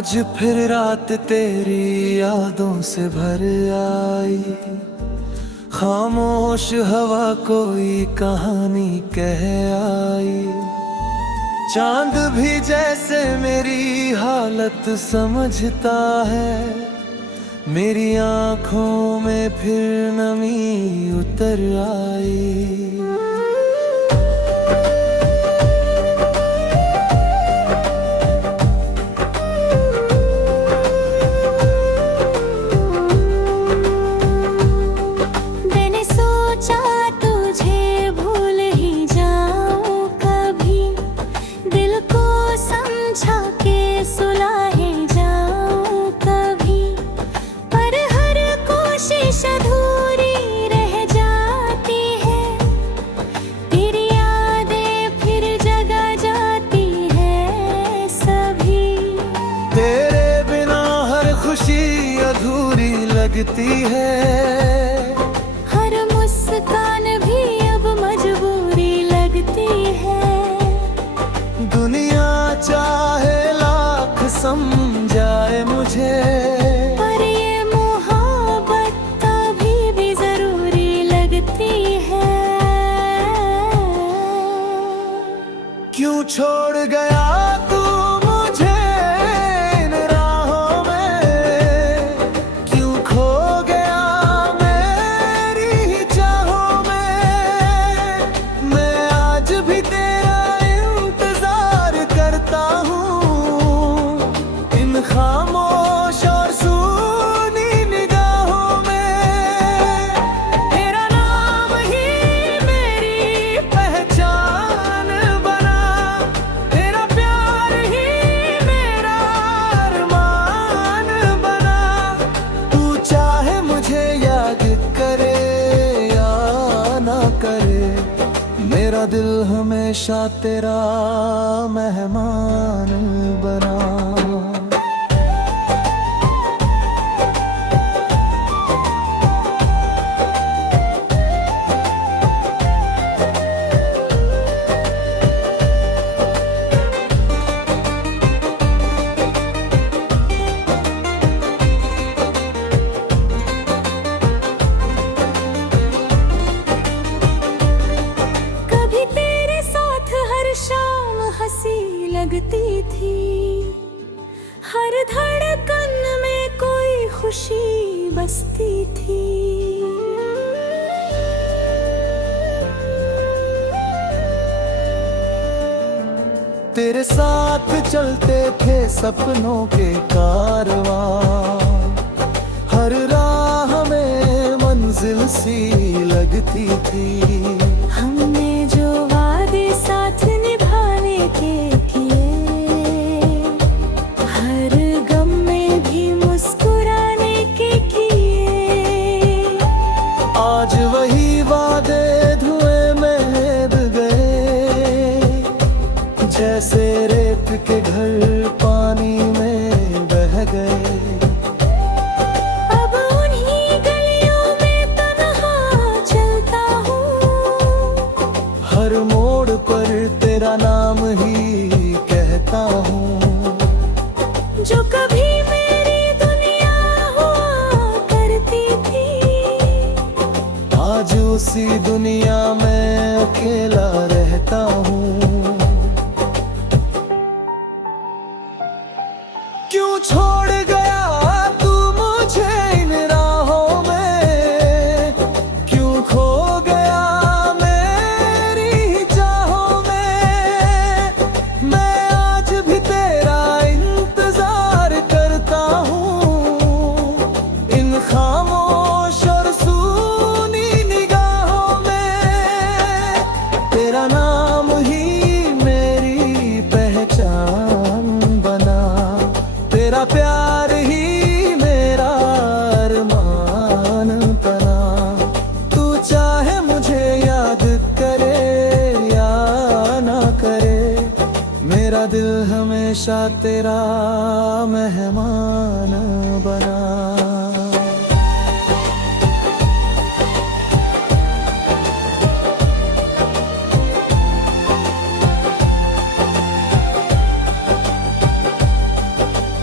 आज फिर रात तेरी यादों से भर आई, खामोश हवा कोई कहानी कह आई। चांद भी जैसे मेरी हालत समझता है, मेरी आंखों में फिर नमी उतर आई। अधूरी लगती है, हर मुस्कान भी अब मजबूरी लगती है। दुनिया चाहे लाख समझाए मुझे, पर ये मोहब्बत कभी भी जरूरी लगती है। क्यों छोड़ गया तू खामोश और सूनी निगाहों में। तेरा नाम ही मेरी पहचान बना, तेरा प्यार ही मेरा अरमान बना। तू चाहे मुझे याद करे या ना करे, मेरा दिल हमेशा तेरा मेहमान बना। लगती थी हर धड़कन में कोई खुशी बसती थी। तेरे साथ चलते थे सपनों के कारवां, हर राह में मंजिल सी लगती थी। हमने जो वादे साथ निभाने के आज वही वादे धुएं में दब गए, जैसे रेत के घर पानी में बह गए। अब उन्हीं गलियों में तन्हा चलता हूँ, हर मोड़ पर तेरा नाम ही कहता हूँ। जो कभी मेरी दुनिया हुआ करती थी, आज उसी दुनिया में अकेला रहता हूँ। क्यों छोड़ गया तू मुझे इन राहों में, क्यों खो गया मेरी चाहों में। मैं आज भी तेरा इंतजार करता हूँ, इन खामोश और सूनी निगाहों में। तेरा नाम ही मेरी पहचान बना, तेरा प्यार ही मेरा अरमान बना। तू चाहे मुझे याद करे या ना करे, मेरा दिल हमेशा तेरा मेहमान बना।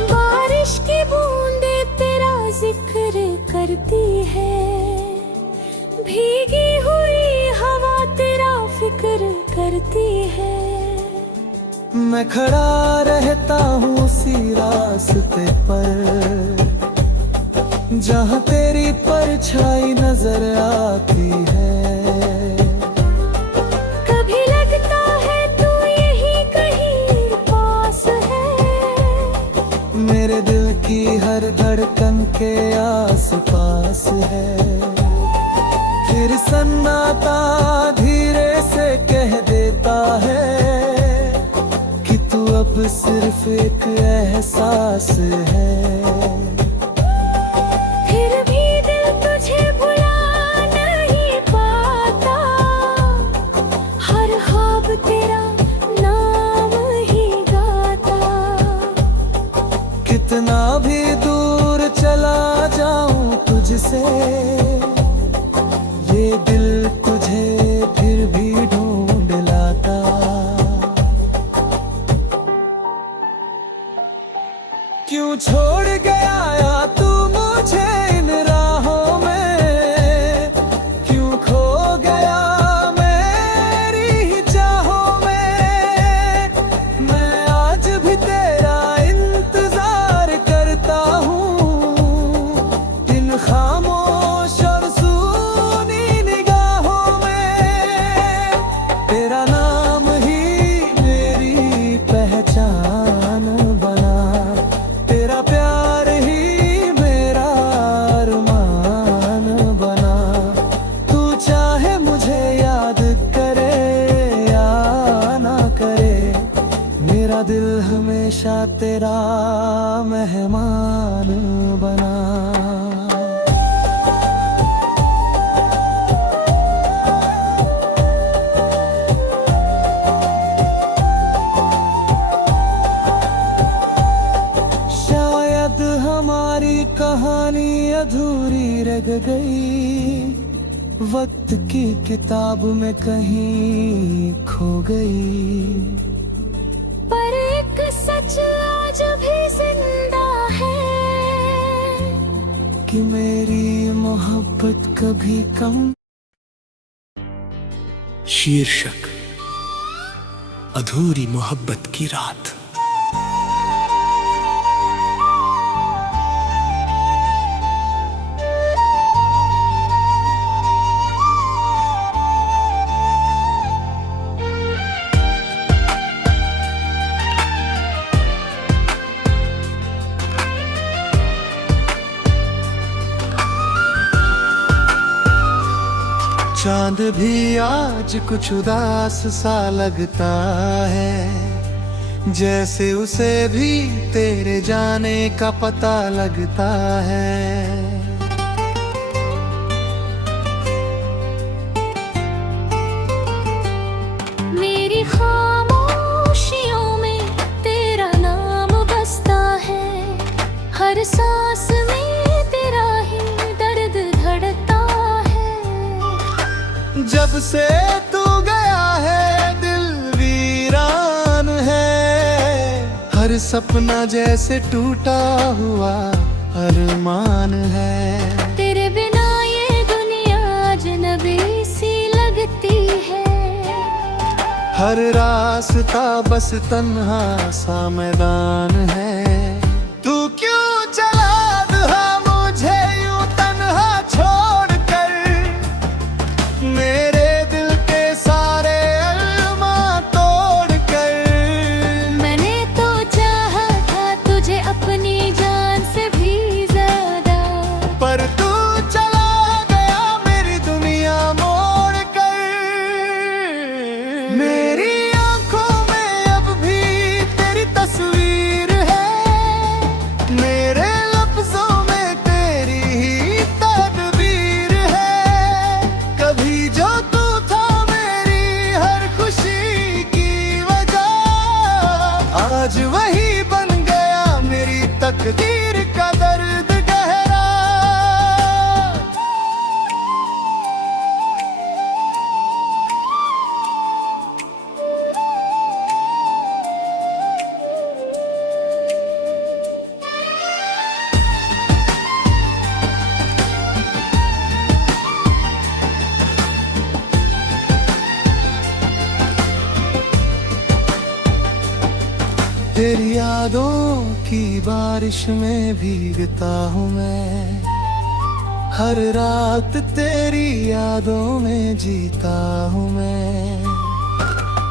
बात करती है। मैं खड़ा रहता हूँ उसी रास्ते पर जहाँ तेरी परछाई नजर आती है। कभी लगता है तू यही कहीं पास है, मेरे दिल की हर धड़कन के आस पास है। फिर सन्नाटा धीरे से कह देता है कि तू अब सिर्फ एक एहसास है। फिर भी दिल तुझे भुला नहीं पाता, हर ख्वाब तेरा नाम ही गाता। कितना भी दूर चला जाऊं तुझसे, ये दिल तुझे फिर भी ढूंढ लाता। क्यों छोड़ गया या तू मुझे इन राहों में, क्यों खो गया मेरी ही चाहों में। मैं आज भी तेरा इंतजार करता हूँ इन खामोश और सूनी निगाहों में। तेरा नाम ही मेरी पहचान बना, तेरा प्यार ही मेरा अरमान बना। तू चाहे मुझे याद करे या ना करे, मेरा दिल हमेशा तेरा मेहमान बना। शायद हमारी कहानी अधूरी रह गई, वक्त की किताब में कहीं खो गई। पर एक सच आज भी जिंदा है कि मेरी मोहब्बत कभी कम। शीर्षक अधूरी मोहब्बत की रात। चांद भी आज कुछ उदास सा लगता है, जैसे उसे भी तेरे जाने का पता लगता है। मेरी खामोशियों में तेरा नाम बसता है, हर सांस में तेरा ही दर्द धड़कता है। जब से तू गया है दिल वीरान है, हर सपना जैसे टूटा हुआ अरमान है। तेरे बिना ये दुनिया अजनबी सी लगती है, हर रास्ता बस तन्हा सा मैदान है। तू क्यों चला दुहा मुझे यूं तन्हा छोड़कर, मेरे दिल के सारे अरमां तोड़कर। मैंने तो चाहा था तुझे अपनी जान से भी ज्यादा, पर तू चला गया मेरी दुनिया मोड़ कर। मेरी आंखों में अब भी तेरी तस्वीर है, मेरे लफ्जों में तेरी ही तदबीर है। कभी जो तू था मेरी हर खुशी की वजह, आज वही बन गया मेरी तकदीर का दर्द गहरा। तेरी यादों की बारिश में भीगता हूँ मैं, हर रात तेरी यादों में जीता हूँ मैं।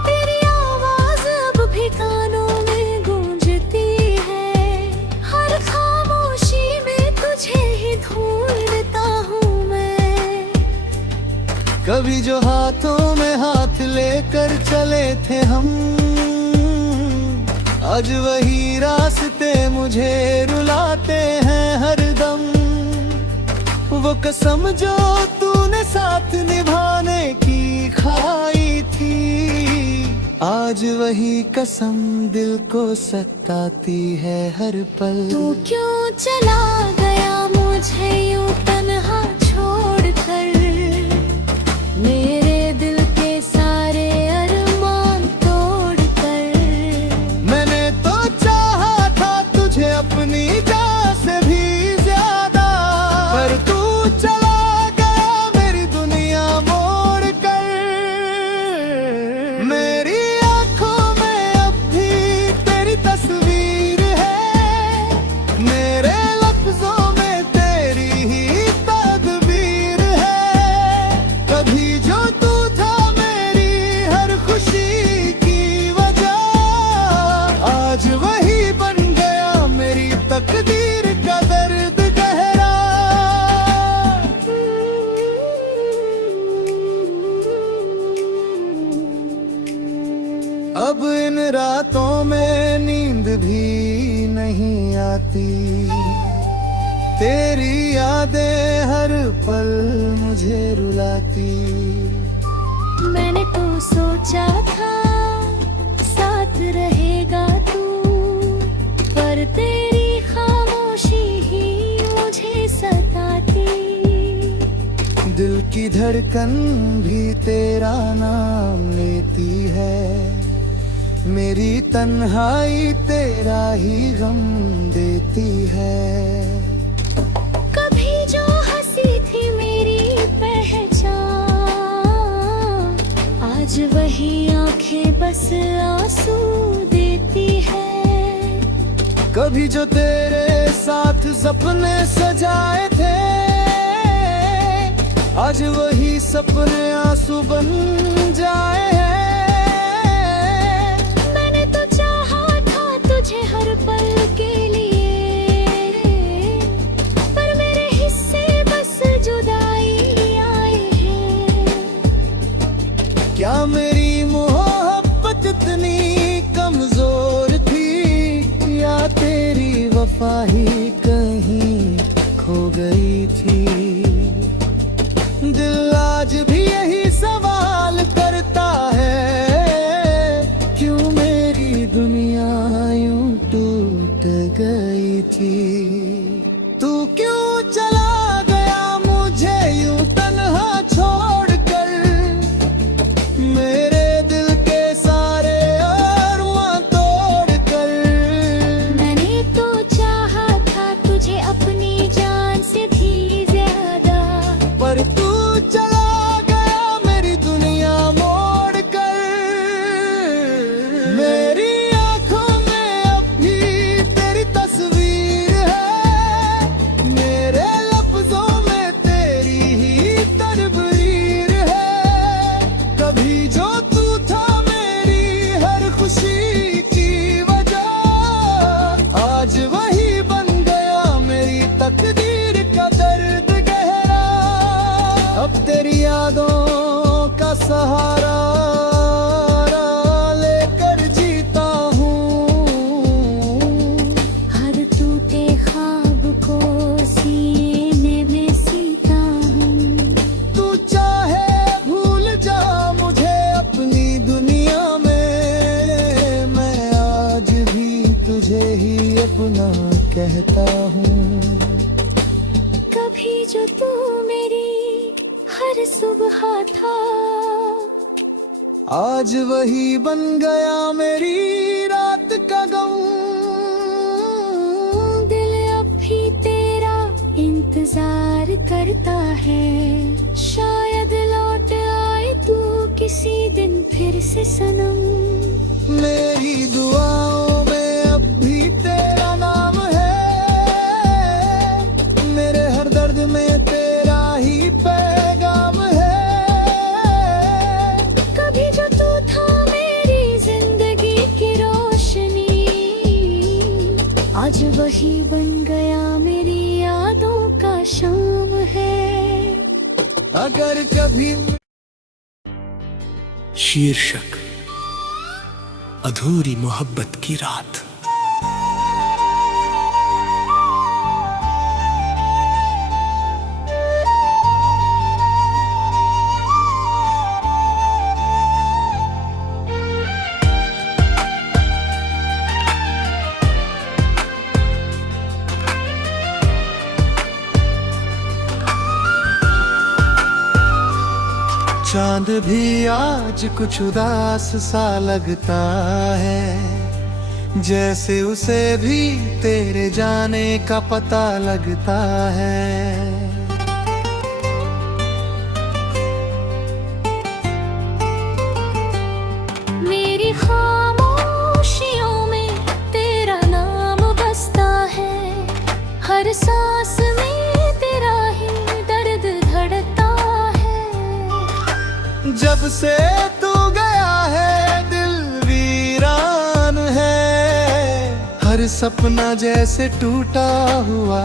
तेरी आवाज अब भी कानों में गूंजती है, हर खामोशी में तुझे ही ढूंढता हूँ मैं। कभी जो हाथों में हाथ लेकर चले थे हम, आज वही रास्ते मुझे रुलाते हैं हरदम। वो कसम जो तूने साथ निभाने की खाई थी, आज वही कसम दिल को सताती है हर पल। तू क्यों चला गया मुझे यूं तन्हा छोड़कर, मेरे दिल के सारे अरमान तोड़कर। मैंने तो चाहा था तुझे अपनी जान से भी ज्यादा, पर तू चला गया मेरी दुनिया मोड़ कर। मेरी आंखों में अब भी तेरी तस्वीर है, मेरे लफ्जों में तेरी ही तकदीर है। कभी जो तू था मेरी हर खुशी की वजह, आज वही बन गया मेरी तकदीर का दर्द गहरा। अब इन रातों में नींद भी नहीं आती, तेरी यादें हर पल मुझे रुलाती। मैंने तो सोचा था साथ रहेगा तू, पर तेरी खामोशी ही मुझे सताती। दिल की धड़कन भी तेरा नाम लेती है, मेरी तन्हाई तेरा ही गम देती है। कभी जो हंसी थी मेरी पहचान, आज वही आंखें बस आंसू देती है। कभी जो तेरे साथ सपने सजाए थे, आज वही सपने आंसू बन जाए हैं। मैंने तो चाहा था तुझे हर पल के लिए, पर मेरे हिस्से बस जुदाई आए हैं। क्या मेरी मोहब्बत इतनी कमजोर थी, या तेरी वफा ही कहीं खो गई थी? दिल आज भी यही सवाल करता है, क्यों मेरी दुनिया यूं टूट गई थी? तू क्यों चला गया मुझे यूं तन्हा छोड़कर, मेरे दिल के सारे अरमान तोड़कर। मैंने तो चाहा था तुझे अपनी जान से भी ज्यादा, पर तू चला गया मेरी दुनिया मोड़ कर। मेरी आंखों में अब भी तेरी तस्वीर है, मेरे लफ्जों में तेरी ही तदबीर है। कभी जो तू था मेरी हर खुशी की वजह, आज वही बन गया मेरी तकदीर का दर्द गहरा। अब तेरी यादों का सहारा लेकर जीता हूँ, हर टूटे ख्वाब को सीने में सीता हूँ। तू चाहे भूल जा मुझे अपनी दुनिया में, मैं आज भी तुझे ही अपना कहता हूँ। कभी जो तू मेरी हर सुबह था, आज वही बन गया मेरी रात का गम। दिल अब भी तेरा इंतजार करता है, शायद लौट आए तू किसी दिन फिर से सनम। मेरी दुआओं में ही बन गया मेरी यादों का शाम है। अगर कभी शीर्षक अधूरी मोहब्बत की रात। चांद भी आज कुछ उदास सा लगता है, जैसे उसे भी तेरे जाने का पता लगता है। मेरी खामोशियों में तेरा नाम बसता है, हर सांस में तेरा ही दर्द धड़कता है। जब से तू गया है दिल वीरान है, हर सपना जैसे टूटा हुआ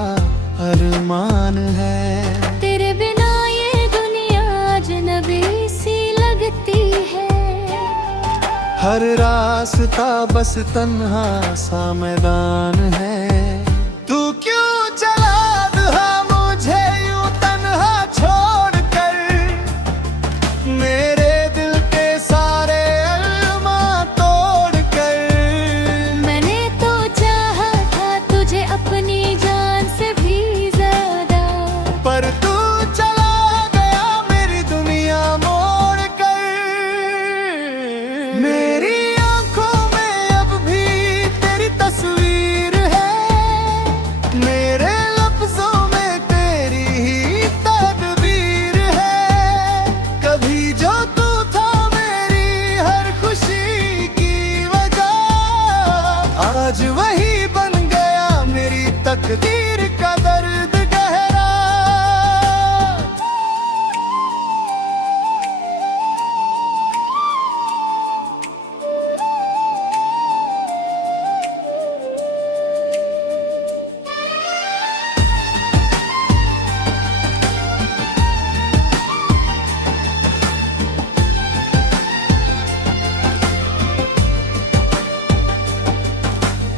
अरमान है। तेरे बिना ये दुनिया अजनबी सी लगती है, हर रास्ता बस तन्हा सा मैदान है। तू क्यों चला दुहा मुझे यूं तन्हा छोड़कर, मेरे दिल के सारे अरमां तोड़कर। मैंने तो चाहा था तुझे अपनी जान से भी ज्यादा, पर तू चला गया मेरी दुनिया मोड़ कर। मेरी आंखों में अब भी तेरी तस्वीर है, मेरे लफ्जों में तेरी ही तदबीर है। कभी जो तू था मेरी हर खुशी की वजह, आज वही बन गया मेरी तकदीर का दर्द गहरा।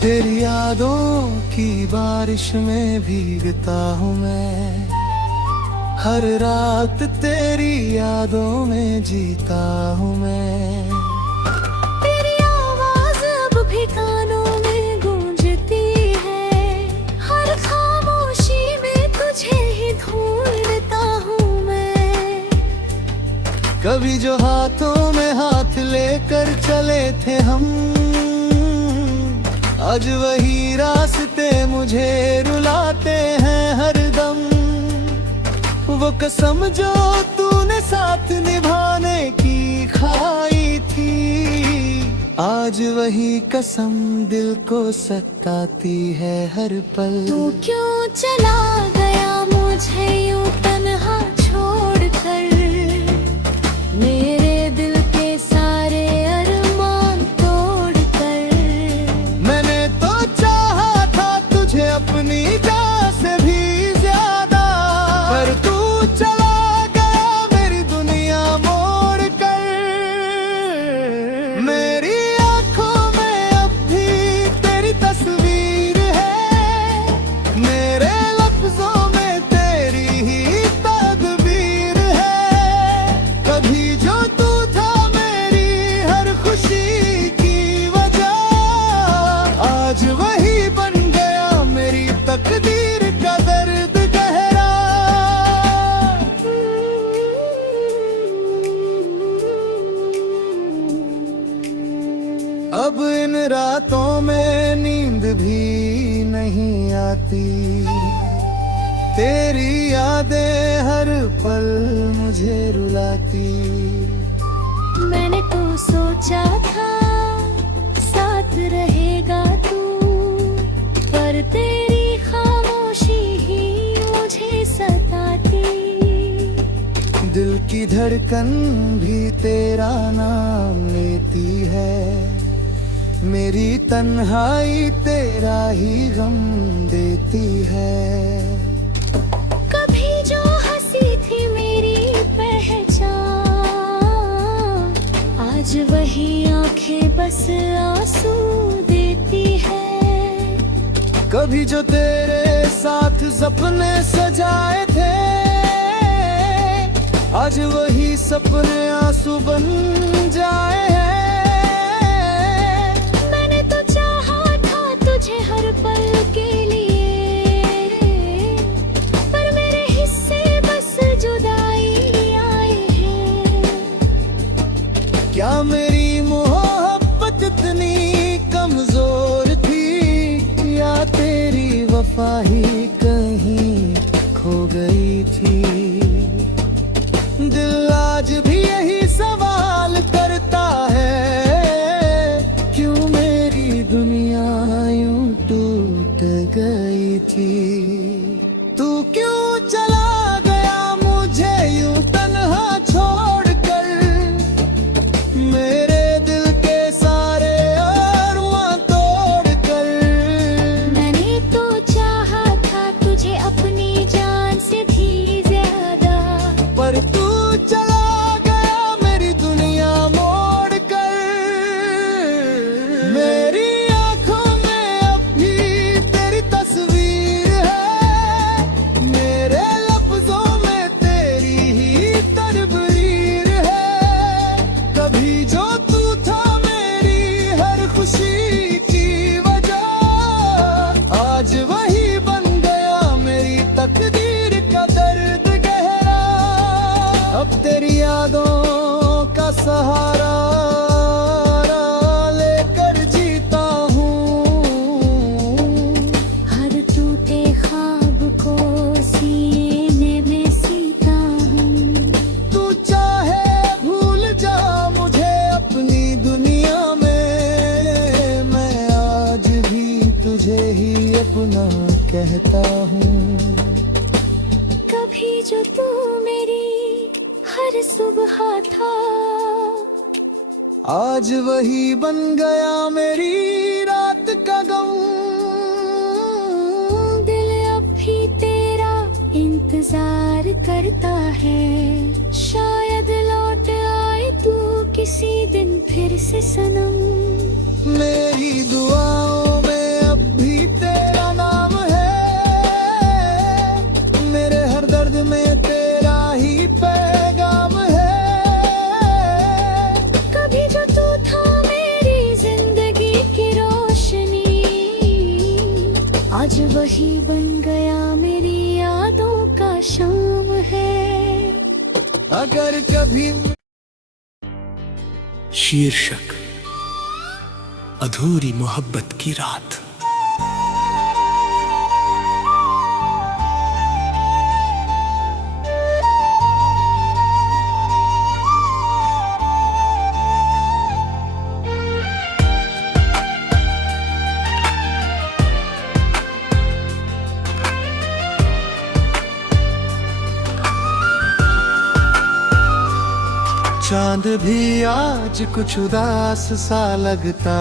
तेरी यादों की बारिश में भीगता हूँ मैं, हर रात तेरी यादों में जीता हूँ मैं। तेरी आवाज अब भी कानों में गूंजती है, हर खामोशी में तुझे ही ढूंढता हूँ मैं। कभी जो हाथों में हाथ लेकर चले थे हम, आज वही रास्ते मुझे रुलाते हैं हरदम। वो कसम जो तूने साथ निभाने की खाई थी, आज वही कसम दिल को सताती है हर पल। तू क्यों चला गया मुझे यूं तन्हा छोड़कर, मेरे दिल के सारे अरमान तोड़कर। मैंने तो चाहा था तुझे अपनी जान से भी ज्यादा, पर तू चला गया मेरी दुनिया मोड़ कर। मेरी आंखों में अब भी तेरी तस्वीर है, मेरे लफ्जों में तेरी ही तदबीर है। कभी जो तू था मेरी हर खुशी की वजह, आज वही बन गया मेरी तकदीर का दर्द गहरा। अब इन रातों में नींद भी नहीं आती, तेरी यादें हर पल मुझे रुलाती। मैंने तो सोचा था साथ रहेगा तू, पर तेरी खामोशी ही मुझे सताती। दिल की धड़कन भी तेरा नाम लेती है, मेरी तन्हाई तेरा ही गम देती है। कभी जो हंसी थी मेरी पहचान, आज वही आंखें बस आंसू देती है। कभी जो तेरे साथ सपने सजाए थे, आज वही सपने आंसू बन जाए हैं। मैंने तो चाहा था तुझे हर पल के लिए, पर मेरे हिस्से बस जुदाई आए हैं। क्या मेरी मोहब्बत इतनी कमजोर थी, या तेरी वफा ही कहीं खो गई थी? दिल आज भी यही सवाल करता है, क्यों मेरी दुनिया यूं टूट गई थी? तू क्यों चला गया मुझे यूं तन्हा छोड़कर, मेरे दिल के सारे अरमां तोड़कर? मैंने तो चाहा था तुझे अपनी जान से भी ज्यादा, पर तू चला गया मेरी दुनिया मोड़ कर। मेरी आंखों में अब भी तेरी तस्वीर है, मेरे लफ्जों में तेरी ही तदबीर है। कभी जो तू था मेरी हर खुशी की वजह, आज वही बन गया मेरी तकदीर का दर्द गहरा। अब तेरी यादों का सहारा लेकर जीता हूँ, हर टूटे ख्वाब को सीने में सीता हूँ। तू चाहे भूल जा मुझे अपनी दुनिया में, मैं आज भी तुझे ही अपना कहता हूँ। कभी जो तू मेरी हर सुबह था, आज वही बन गया मेरी रात का गम। दिल अब भी तेरा इंतजार करता है, शायद लौट आए तू किसी दिन फिर से सनम। मेरी दुआओं में अब भी तेरा नाम है, मेरे हर दर्द में तेरा ही पैगाम है। कभी जो तू था मेरी जिंदगी की रोशनी, आज वही बन गया मेरी यादों का शाम है। अगर कभी शीर्षक अधूरी मोहब्बत की रात। चांद भी आज कुछ उदास सा लगता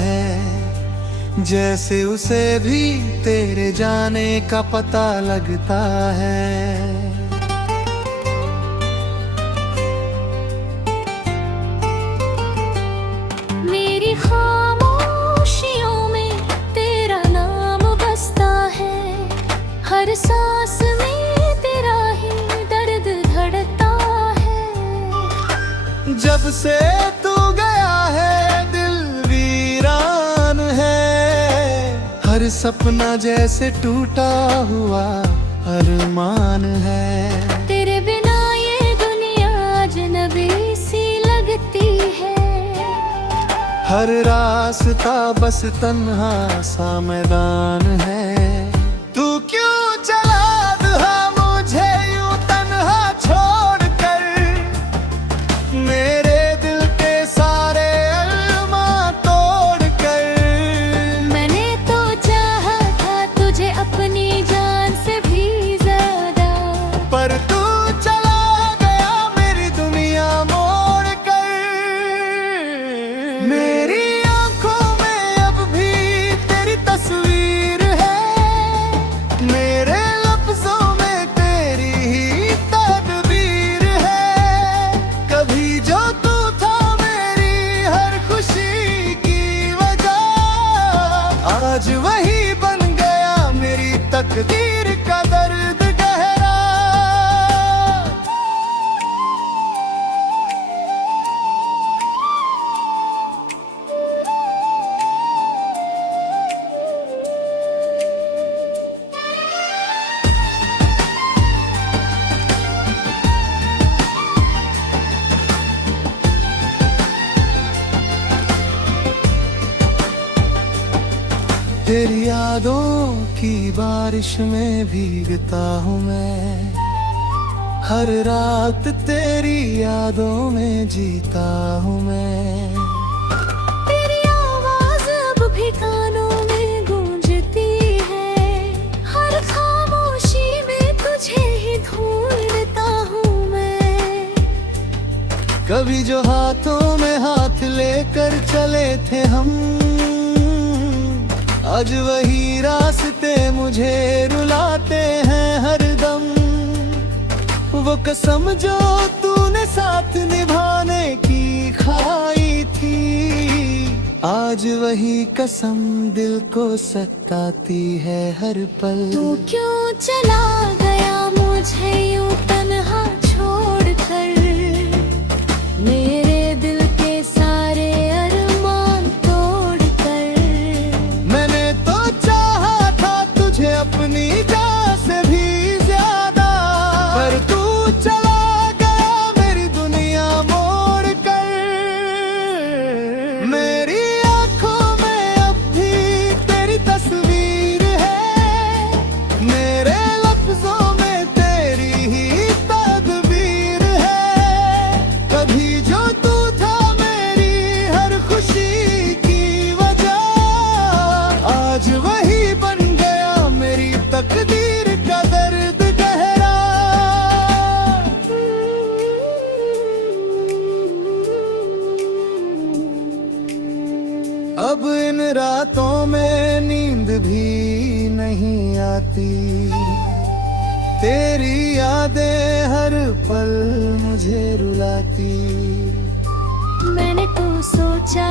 है, जैसे उसे भी तेरे जाने का पता लगता है। मेरी खामोशियों में तेरा नाम बसता है, हर सांस में तेरा ही दर्द धड़कता है। जब से तू गया है दिल वीरान है, हर सपना जैसे टूटा हुआ अरमान है। तेरे बिना ये दुनिया अजनबी सी लगती है, हर रास्ता बस तन्हा सा मैदान है। तू क्यों चला दुहा मुझे यूं तन्हा छोड़कर, मेरे दिल के सारे अरमां तोड़कर। मैंने तो चाहा था तुझे अपनी जान से भी ज्यादा, पर तू चला गया मेरी दुनिया मोड़ कर। मेरी आंखों में तकदीर का दर्द गहरा। तेरी यादों की बारिश में भीगता हूँ मैं, हर रात तेरी यादों में जीता हूँ मैं। तेरी आवाज अब भी कानों में गूंजती है, हर खामोशी में तुझे ही ढूंढता हूँ मैं। कभी जो हाथों में हाथ लेकर चले थे हम, आज वही रास्ते मुझे रुलाते हैं हरदम। वो कसम जो तूने साथ निभाने की खाई थी, आज वही कसम दिल को सताती है हर पल। तू क्यों चला गया मुझे यूं तन्हा छोड़कर, मेरे दिल के सारे अरमान तोड़कर। मैंने तो चाहा था तुझे अपनी जान से भी ज्यादा, पर तू चला गया मेरी दुनिया मोड़ कर। मेरी आंखों में अब भी तेरी तस्वीर है, मेरे लफ्जों में तेरी ही तकदीर है। कभी जो तू था मेरी हर खुशी की वजह, आज वही बन गया मेरी तकदीर का दर्द गहरा। अब इन रातों में नींद भी नहीं आती, तेरी यादें हर पल मुझे रुलाती। मैंने तो सोचा